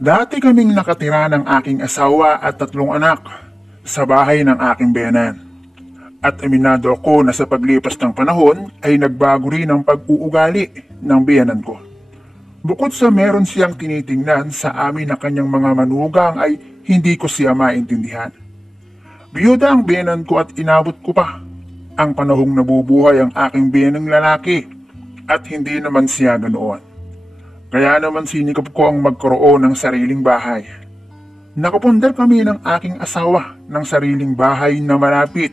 Dati kaming nakatira ng aking asawa at 3 anak sa bahay ng aking biyenan. At aminado ako na sa paglipas ng panahon ay nagbago rin ang pag-uugali ng biyenan ko. Bukod sa meron siyang tinitingnan sa amin na kanyang mga manugang ay hindi ko siya maintindihan. Biyuda ang biyenan ko at inabot ko pa ang panahong nabubuhay ang aking biyenang lalaki at hindi naman siya ganoon. Kaya naman sinikap ko ang magkaroon ng sariling bahay. Nakapundar kami ng aking asawa ng sariling bahay na malapit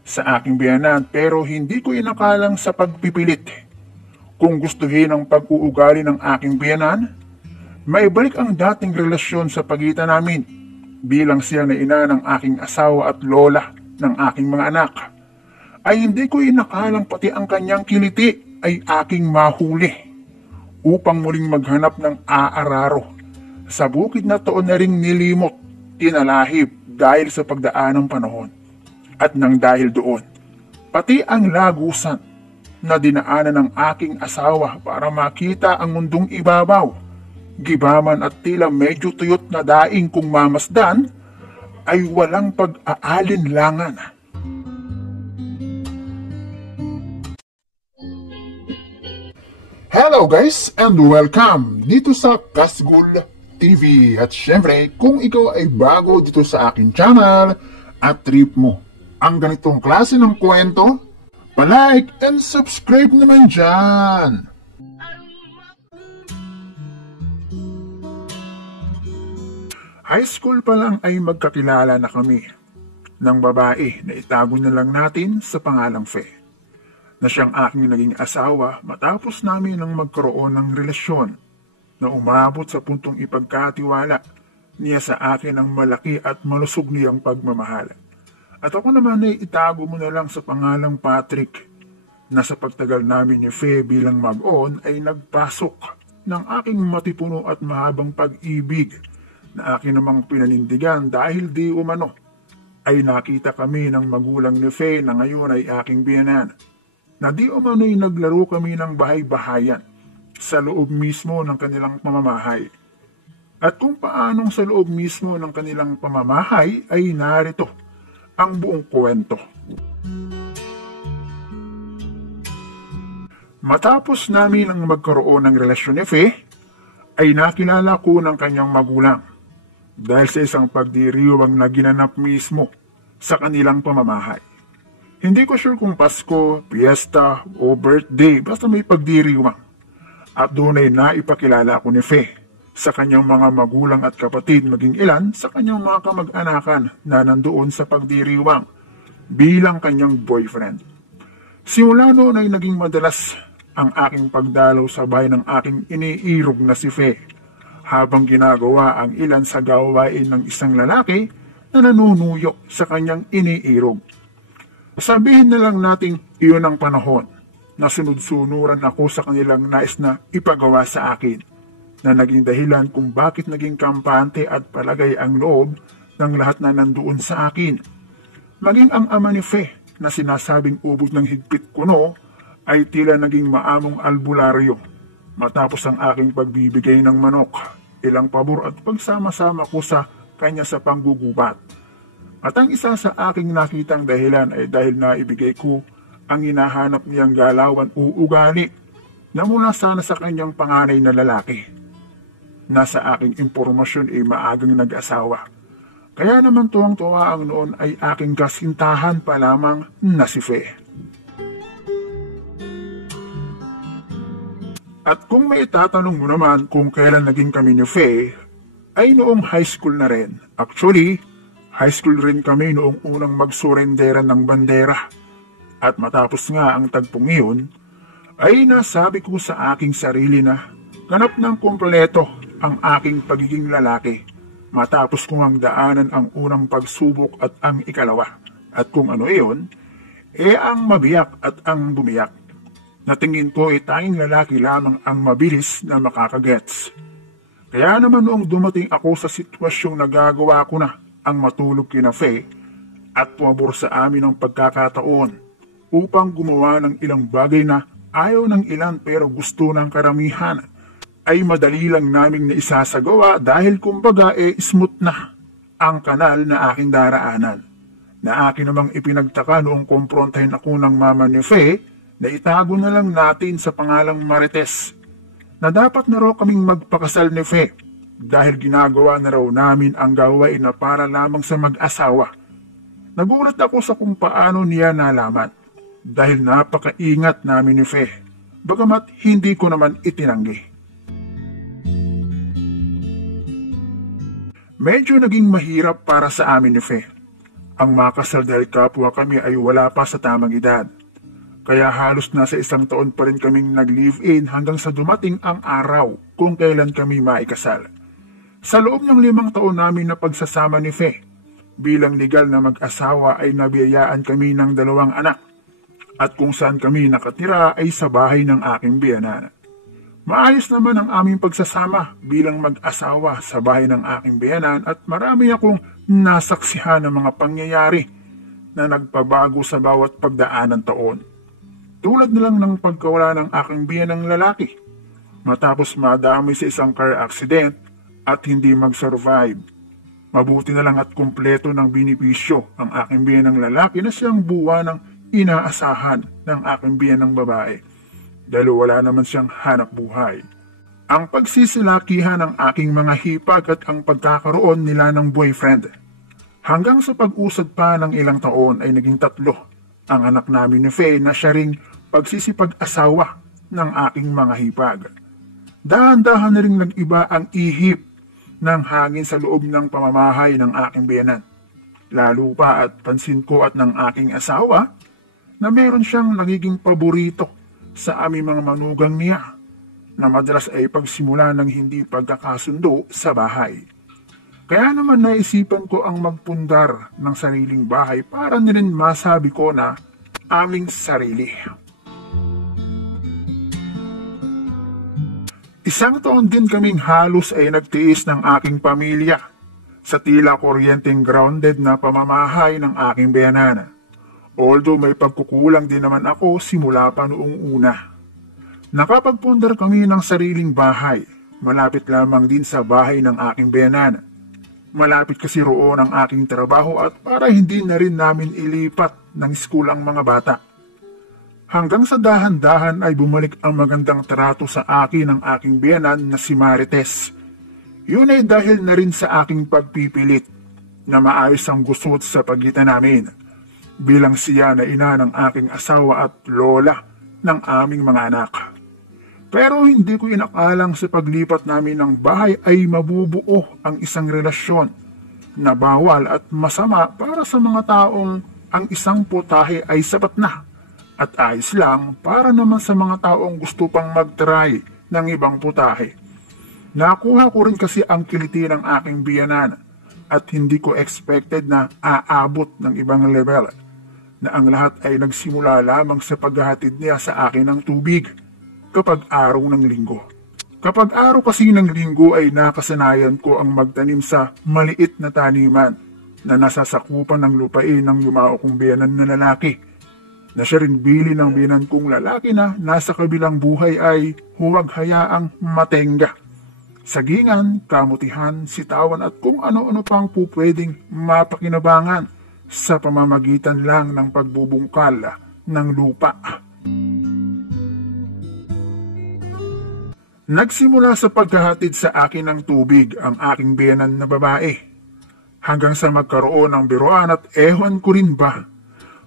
sa aking biyenan pero hindi ko inakalang sa pagpipilit. Kung gustuhin ang pag-uugali ng aking biyenan, maibalik ang dating relasyon sa pagitan namin bilang siya na ina ng aking asawa at lola ng aking mga anak. Ay hindi ko inakalang pati ang kanyang kiliti ay aking mahuli upang muling maghanap ng aararo sa bukid na taon na ring nilimot, tinalahib dahil sa pagdaan ng panahon. At nang dahil doon, pati ang lagusan na dinaanan ng aking asawa para makita ang mundong ibabaw, gibaman at tila medyo tuyot na daing kung mamasdan, ay walang pag-aalinlangan. Hello guys and welcome dito sa Kasgul TV. At syempre, kung ikaw ay bago dito sa aking channel at trip mo ang ganitong klase ng kwento, pa-like and subscribe naman dyan. High school pa lang ay magkakilala na kami ng babae na itago na lang natin sa pangalang Fe, na siyang aking naging asawa matapos namin ang magkaroon ng relasyon na umabot sa puntong ipagkatiwala niya sa akin ang malaki at malusog niyang pagmamahal. At ako naman ay itago mo na lang sa pangalang Patrick, na sa pagtagal namin ni Fe bilang mag-on ay nagpasok ng aking matipuno at mahabang pag-ibig na akin namang pinanindigan dahil di umano ay nakita kami ng magulang ni Fe na ngayon ay aking biyenan, na di umano ay naglaro kami ng bahay-bahayan sa loob mismo ng kanilang pamamahay. At kung paanong sa loob mismo ng kanilang pamamahay ay narito ang buong kwento. Matapos namin ang magkaroon ng relasyon ni Fe, ay nakilala ko ng kanyang magulang dahil sa isang pagdiriwang na ginanap mismo sa kanilang pamamahay. Hindi ko sure kung Pasko, piyesta o birthday, basta may pagdiriwang. At doon ay naipakilala ko ni Fe sa kanyang mga magulang at kapatid, maging ilan sa kanyang mga kamag-anakan na nandoon sa pagdiriwang bilang kanyang boyfriend. Simula noon ay naging madalas ang aking pagdalaw sa bahay ng aking iniirog na si Fe, habang ginagawa ang ilan sa gawain ng isang lalaki na nanunuyo sa kanyang iniirog. Sabihin na lang nating iyon ang panahon na sunod-sunuran ako sa kanilang nais na ipagawa sa akin, na naging dahilan kung bakit naging kampante at palagay ang loob ng lahat na nandoon sa akin. Maging ang ama ni Fe na sinasabing ubod ng higpit kuno ay tila naging maamong albularyo matapos ang aking pagbibigay ng manok, ilang pabor at pagsama-sama ko sa kanya sa panggugubat. At ang isa sa aking nakitang dahilan ay dahil naibigay ko ang hinahanap niyang galawan o ugali na mula sana sa kanyang panganay na lalaki. Nasa aking impormasyon ay maagang nag-asawa. Kaya naman tuwang-tuwa ang noon ay aking kasintahan pa lamang na si Fe. At kung may tatanong mo naman kung kailan naging kami ni Fe, ay noong high school na rin. Actually, high school rin kami noong unang magsurenderan ng bandera. At matapos nga ang tagpong iyon, ay nasabi ko sa aking sarili na ganap ng kumpleto ang aking pagiging lalaki matapos kong ang daanan ang unang pagsubok at ang ikalawa. At kung ano iyon, ang mabiyak at ang bumiyak. Natingin ko tanging lalaki lamang ang mabilis na makakagets. Kaya naman noong dumating ako sa sitwasyong nagagawa ko na ang matulog kina Fe at pumabor sa amin ang pagkakataon upang gumawa ng ilang bagay na ayaw ng ilan pero gusto ng karamihan, ay madali lang naming naisasagawa dahil kumbaga smooth na ang kanal na aking daraanan. Na akin namang ipinagtaka noong kumprontahin ako ng mama ni Fe na itago na lang natin sa pangalang Marites na dapat na raw kaming magpakasal ni Fe dahil ginagawa na raw namin ang gawain na para lamang sa mag-asawa. Nagulat ako sa kung paano niya nalaman dahil napakaingat namin ni Fe, bagamat hindi ko naman itinanggi. Medyo naging mahirap para sa amin ni Fe ang makasal dahil kapwa kami ay wala pa sa tamang edad. Kaya halos nasa 1 taon pa rin kaming nag-live-in hanggang sa dumating ang araw kung kailan kami maikasal. Sa loob ng 5 taon namin na pagsasama ni Fe, bilang legal na mag-asawa ay nabiyayaan kami ng 2 anak at kung saan kami nakatira ay sa bahay ng aking biyenan. Maayos naman ang aming pagsasama bilang mag-asawa sa bahay ng aking biyenan at marami akong nasaksihan ng mga pangyayari na nagpabago sa bawat pagdaan ng taon. Tulad na lang ng pagkawala ng aking biyenang lalaki matapos madamay sa isang car accident at hindi mag-survive. Mabuti na lang at kumpleto ng binipisyo ang aking biyenang lalaki na siyang buwa ng inaasahan ng aking biyenang babae dahil wala naman siyang hanap buhay. Ang pagsisilakihan ng aking mga hipag at ang pagkakaroon nila ng boyfriend. Hanggang sa pag-usad pa ng ilang taon ay naging 3 ang anak namin ni Fe na siya ring pagsisipag-asawa ng aking mga hipag. Dahan-dahan na rin nag-iba ang ihip ng hangin sa loob ng pamamahay ng aking biyenan. Lalo pa at pansin ko at ng aking asawa na meron siyang nagiging paborito sa aming mga manugang niya na madalas ay pagsimula ng hindi pagkakasundo sa bahay. Kaya naman naisipan ko ang magpundar ng sariling bahay para na rin masabi ko na aming sarili. 1 taon din kaming halos ay nagtiis ng aking pamilya sa tila kuryenteng grounded na pamamahay ng aking biyenan. Although may pagkukulang din naman ako simula pa noong una. Nakapagpundar kami ng sariling bahay, malapit lamang din sa bahay ng aking biyenan. Malapit kasi roon ang aking trabaho at para hindi na rin namin ilipat ng school ang mga bata. Hanggang sa dahan-dahan ay bumalik ang magandang trato sa akin ng aking biyenan na si Marites. Yun ay dahil na rin sa aking pagpipilit na maayos ang gusot sa pagitan namin. Bilang siya na ina ng aking asawa at lola ng aming mga anak. Pero hindi ko inakalang sa paglipat namin ng bahay ay mabubuo ang isang relasyon na bawal at masama para sa mga taong ang isang putahe ay sapat na at ayos lang para naman sa mga taong gusto pang mag-try ng ibang putahe. Nakuha ko rin kasi ang kiliti ng aking biyenan at hindi ko expected na aabot ng ibang level na ang lahat ay nagsimula lamang sa paghahatid niya sa akin ng tubig kapag araw ng linggo. Kapag araw kasi ng linggo ay nakasanayan ko ang magtanim sa maliit na taniman na nasasakupan ng lupain ng yumao kong biyenan na lalaki, na siya rin bili ng biyenan kong lalaki na nasa kabilang buhay ay huwag hayaang matenga. Sagingan, kamutihan, sitawan at kung ano-ano pang pupwedeng mapakinabangan sa pamamagitan lang ng pagbubungkal ng lupa. Nagsimula sa paghahatid sa akin ng tubig ang aking biyenan na babae, hanggang sa magkaroon ng biruan at ewan ko rin ba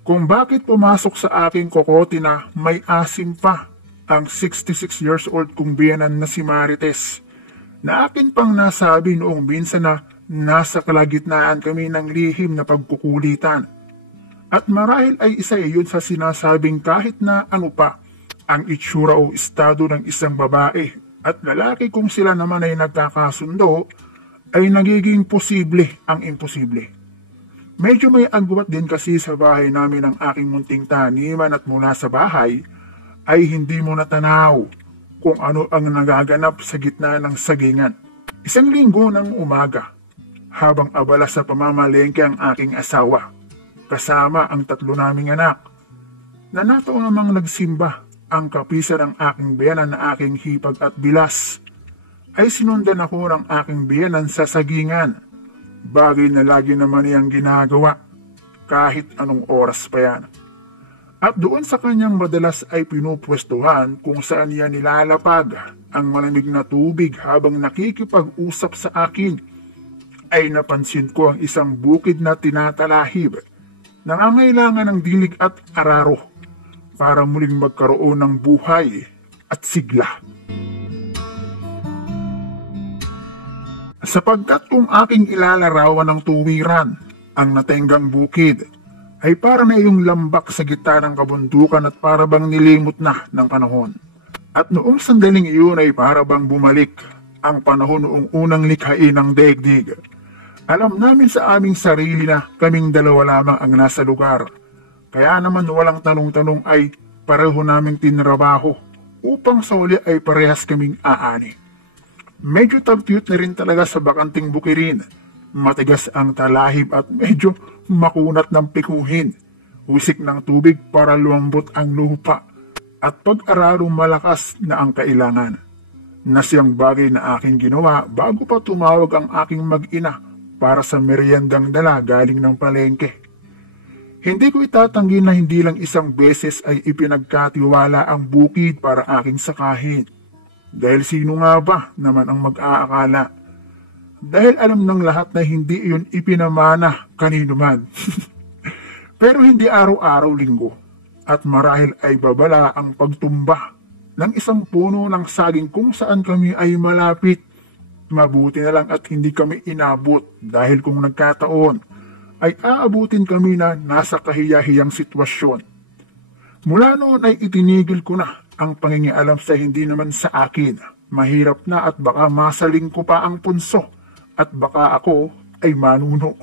kung bakit pumasok sa aking kokote na may asim pa ang 66 years old kong biyenan na si Marites, na akin pang nasabi noong minsan na nasa kalagitnaan kami ng lihim na pagkukulitan. At marahil ay isa iyon sa sinasabing kahit na ano pa ang itsura o estado ng isang babae at lalaki kung sila naman ay nagkakasundo, ay nagiging posible ang imposible. Medyo may agwat din kasi sa bahay namin ang aking munting taniman at mula sa bahay ay hindi mo natanaw kung ano ang nagaganap sa gitna ng sagingan. 1 linggo ng umaga, habang abala sa pamamalengke ang aking asawa, kasama ang 3 naming anak, na nataon namang nagsimba ang kapisan ng aking biyenan na aking hipag at bilas ay sinundan ako ng aking biyenan sa sagingan. Bagay na lagi naman niyang ginagawa kahit anong oras pa yan. At doon sa kanyang madalas ay pinupwestuhan kung saan niya nilalapag ang malamig na tubig habang nakikipag-usap sa akin, ay napansin ko ang isang bukid na tinatalahib. Nangangailangan ng dilig at araro para muling magkaroon ng buhay at sigla. Sapagkat kung aking ilalarawan ng tuwiran ang natenggang bukid, ay para na iyong lambak sa gitna ng kabundukan at para bang nilimot na ng panahon. At noong sandaling iyon ay para bang bumalik ang panahon noong unang likhain ng daigdig. Alam namin sa aming sarili na kaming dalawa lamang ang nasa lugar. Kaya naman walang tanong-tanong ay pareho naming tinrabaho upang sa uli ay parehas kaming aani. Medyo tagtiyot na rin talaga sa bakanting bukirin. Matigas ang talahib at medyo makunat ng pikuhin. Wisik ng tubig para lumambot ang lupa at pag-ararong malakas na ang kailangan. Na siyang bagay na aking ginawa bago pa tumawag ang aking mag-ina para sa meriendang dala galing ng palengke. Hindi ko itatanggi na hindi lang isang beses ay ipinagkatiwala ang bukid para aking sakahin. Dahil sino nga ba naman ang mag-aakala? Dahil alam ng lahat na hindi iyon ipinamana kanino man. Pero hindi araw-araw linggo at marahil ay babala ang pagtumba ng isang puno ng saging kung saan kami ay malapit. Mabuti na lang at hindi kami inabot dahil kung nagkataon ay aabutin kami na nasa kahiyahiyang sitwasyon. Mula noon ay itinigil ko na ang pangingialam sa hindi naman sa akin. Mahirap na at baka masaling ko pa ang punso at baka ako ay manuno.